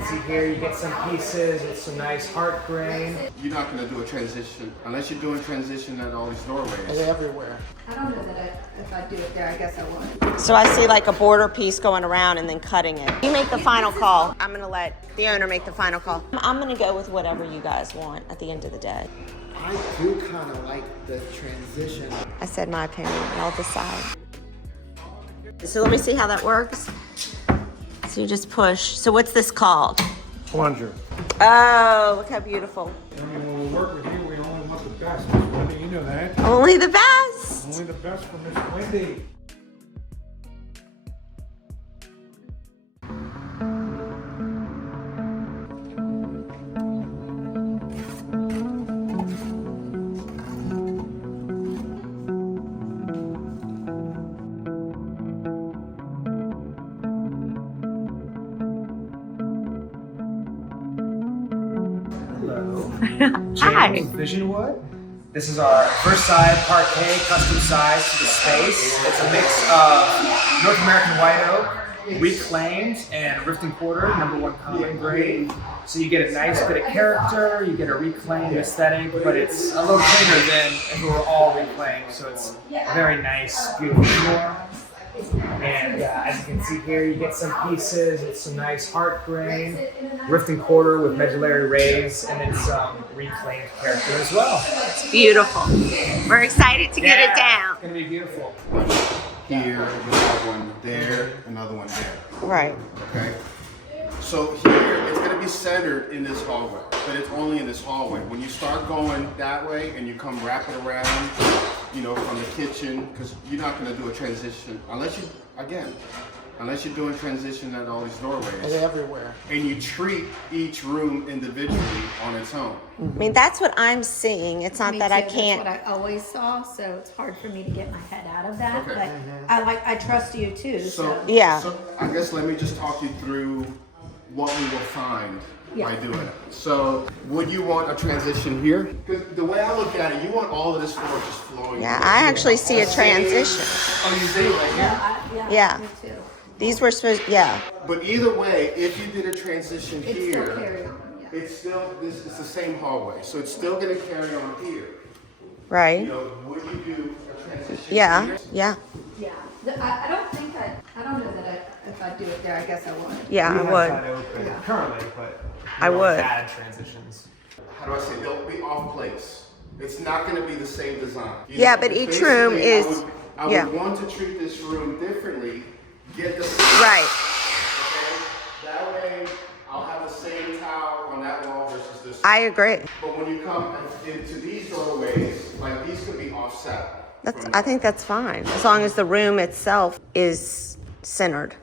can see here, you get some pieces with some nice heart grain. You're not going to do a transition unless you're doing transition at all these doorways. They're everywhere. I don't know that if I do it there, I guess I would. So I see like a border piece going around and then cutting it. You make the final call. I'm gonna let the owner make the final call. I'm gonna go with whatever you guys want at the end of the day. I do kind of like the transition. I said my opinion, y'all decide. So let me see how that works. So you just push. So what's this called? Plunger. Oh, look how beautiful. I mean, when we work with you, we only want the best, Miss Wendy. You know that. Only the best. Only the best for Miss Wendy. Hi. Vision wood. This is our first side parquet, custom size to the space. It's a mix of North American white oak, reclaimed, and rift and quarter, #1 common grade. So you get a nice bit of character, you get a reclaimed aesthetic, but it's a little cleaner than if it were all reclaimed. So it's a very nice, beautiful floor. And as you can see here, you get some pieces with some nice heart grain, rift and quarter with medullary rays, and then some reclaimed character as well. It's beautiful. We're excited to get it down. It's gonna be beautiful. Here, you have one there, another one there. Right. Okay? So here, it's going to be centered in this hallway, but it's only in this hallway. When you start going that way and you come wrapping around, you know, from the kitchen, because you're not going to do a transition unless you're doing transition at all these doorways. They're everywhere. And you treat each room individually on its own. I mean, that's what I'm seeing. It's not Me that I too. can't. That's what I always saw, so it's hard for me to get my head out of that. Okay. But I trust you too. So Yeah. So I guess let me just talk you through what we will find by doing it. So would you want a transition here? Because the way I look at it, you want all of this floor just flowing. Yeah, I actually see a transition. Oh, you see right here? Yeah. Me too. These were supposed, yeah. But either way, if you did a transition It's here, still carry on. Yeah. it's still it's the same hallway, so it's still going to carry on here. Right. You know, would you do a transition? Yeah, here? yeah. Yeah. I don't think I don't know that if I do it there, I guess I would. Yeah, We I have would. that open currently, but I we don't would. add transitions. How do I say? They'll be off place. It's not going to be the same design. You Yeah, know, but each basically, room is- I yeah. would want to treat this room differently. Get the Right. Okay? That way, I'll have the same tile on that wall versus this. I agree. But when you come into these doorways, like these could be offset. I think that's fine, as long as the room itself is centered.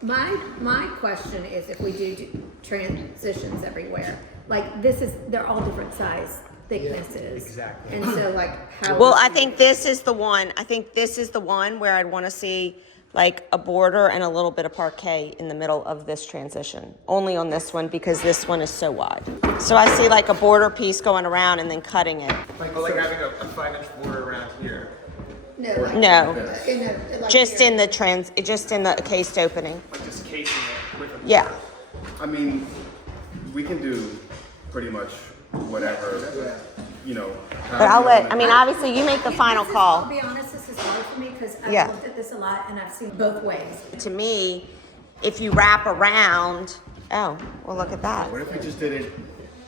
My question is if we do transitions everywhere, like they're all different size thicknesses. Exactly. And so like how. Well, I think this is the one. I think this is the one where I'd want to see like a border and a little bit of parquet in the middle of this transition. Only on this one because this one is so wide. So I see like a border piece going around and then cutting it. Like having a 5-inch border around here. No. Like, No, in the, like just here. in the cased opening. Like just casing it with a Yeah. I mean, we can do pretty much whatever, you know. But I'll let, I mean, obviously you make the final I'll call. be honest, this is hard for me because I've Yeah. looked at this a lot and I've seen both ways. To me, if you wrap around, oh, well, look at that. What if we just did it?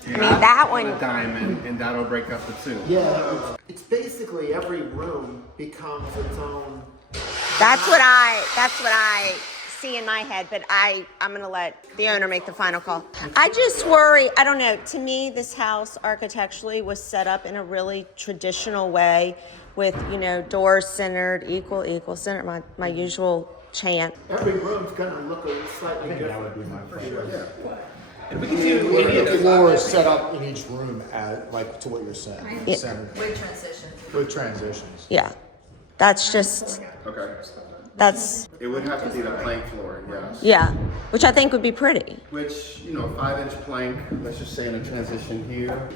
I mean, that on one, a diamond, and that'll break up the two. Yeah, it's basically every room becomes its own. that's what I see in my head, but I'm gonna let the owner make the final call. I just worry, I don't know, to me, this house architecturally was set up in a really traditional way with, you know, doors centered, equal, centered, my usual chant. Every room's gonna look a slightly different. That would be my preference. And we can do any of The those. floor is set up in each room at, like, to what you're saying, Yeah. centered, With transitions. with transitions. Yeah, that's just, Okay. that's, It would have to be the plank floor, yes. yeah, which I think would be pretty. Which, you know, 5-inch plank, let's just say in a transition here.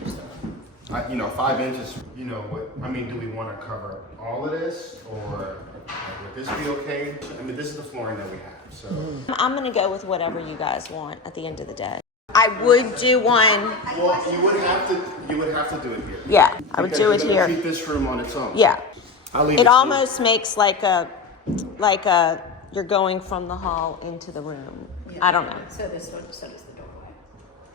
5 inches, you know, what, I mean, do we want to cover all of this or a Would this be okay? I mean, this is the flooring that we have, so. I'm gonna go with whatever you guys want at the end of the day. I would do one. Well, you would have to do it here. Yeah, I would Because do you're it gonna here. Keep this room on its own. Yeah. I'll leave It to you. almost makes like a, you're going from the hall into the room. I don't know. So this one, so does the doorway.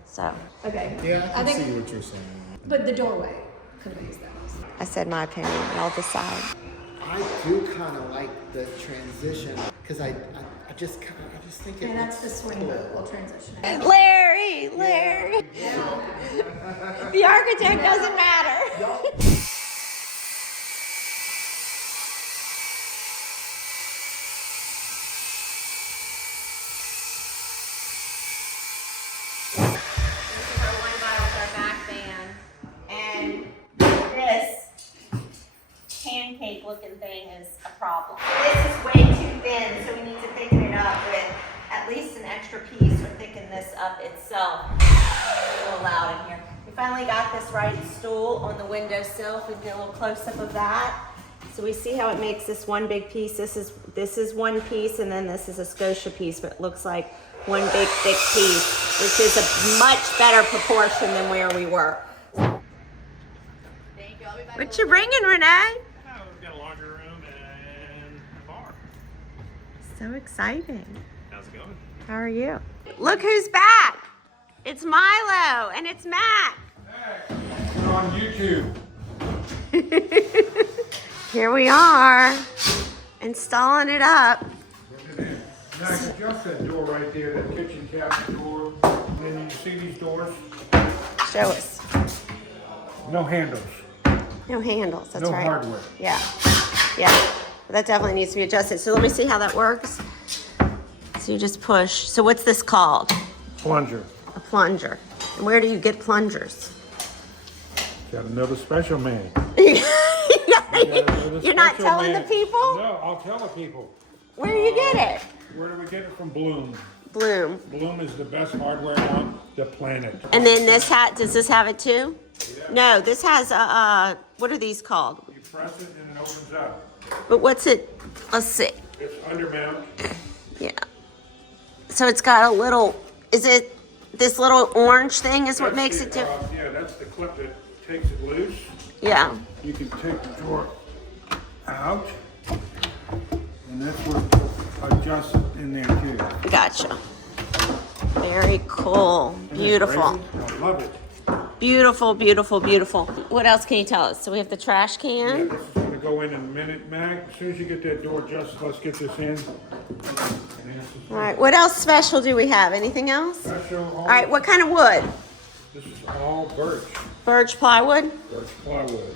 So Okay. Yeah, I I can think, see what you're saying. but the doorway conveys that. I said my opinion, and I'll decide. I do kind of like the transition because I just think it And that's looks the swing cool. that will transition. Larry. The architect doesn't matter. And this pancake looking thing is a problem. This is way too thin, so we need to thicken it up with at least an extra piece or thicken this up itself. It's a little loud in here. We finally got this right stool on the windowsill. If we can get a little close up of that. So we see how it makes this one big piece. This is one piece, and then this is a Scotia piece, but it looks like one big thick piece, which is a much better proportion than where we were. What you bringing, Renee? We've got a laundry room and a bar. So exciting. How's it going? How are you? Look who's back. It's Milo and it's Matt. We're on YouTube. Here we are, installing it up. Now, just that door right there, that kitchen cabinet door, and then you see these doors? Show us. No handles. No handles, that's No right. hardware. Yeah, yeah. That definitely needs to be adjusted. So let me see how that works. So you just push. So what's this called? Plunger. A plunger. And where do you get plungers? Got another special man. You're not telling the people? No, I'll tell the people. Where do you get it? Where do we get it from? Bloom. Bloom. Bloom is the best hardware on the planet. And then does this have it too? Yeah. No, this has what are these called? You press it and it opens up. But what's it? Let's see. It's undermount. Yeah. So it's got a little, is it this little orange thing is what makes it different? Yeah, that's the clip that takes it loose. Yeah. You can take the drawer out, and that's what adjusts it in there too. Gotcha. Very cool. Beautiful. I love it. Beautiful, beautiful, beautiful. What else can you tell us? So we have the trash Yeah, can. this is gonna go in a minute, Mac. As soon as you get that door adjusted, let's get this in. All right. What else special do we have? Anything else? All right. What kind of wood? This is all birch. Birch plywood? Birch plywood.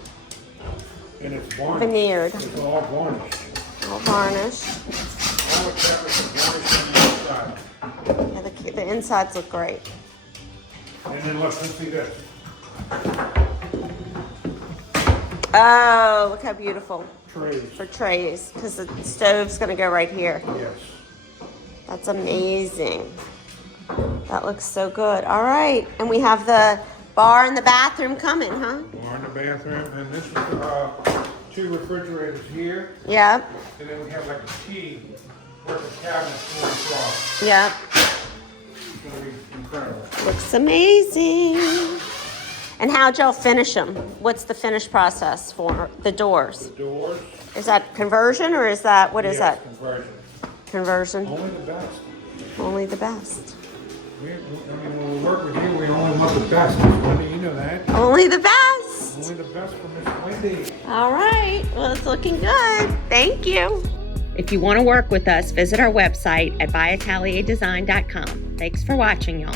And it's varnished. Veneered. It's all varnished. All varnished. All the cabinets are varnished on the inside. Yeah, the insides look great. And then let's see this. Oh, look how beautiful. Trays. For trays, because the stove's gonna go right here. Yes. That's amazing. That looks so good. All right, and we have the bar and the bathroom coming, huh? Bar in the bathroom, and this is two refrigerators here, Yep, and then we have like a T worth of cabinets going across. yep. It's gonna be incredible. Looks amazing. And how'd y'all finish them? What's the finish process for the doors? Doors. Is that conversion or is that, what is Yes, that? conversion. Conversion? Only the best. Only the best. I mean, when we work with you, we only want the best, Miss Wendy. You know that. Only the best. Only the best for Miss Wendy. All right. Well, it's looking good. Thank you. If you want to work with us, visit our website at byatelierdesign.com. Thanks for watching, y'all.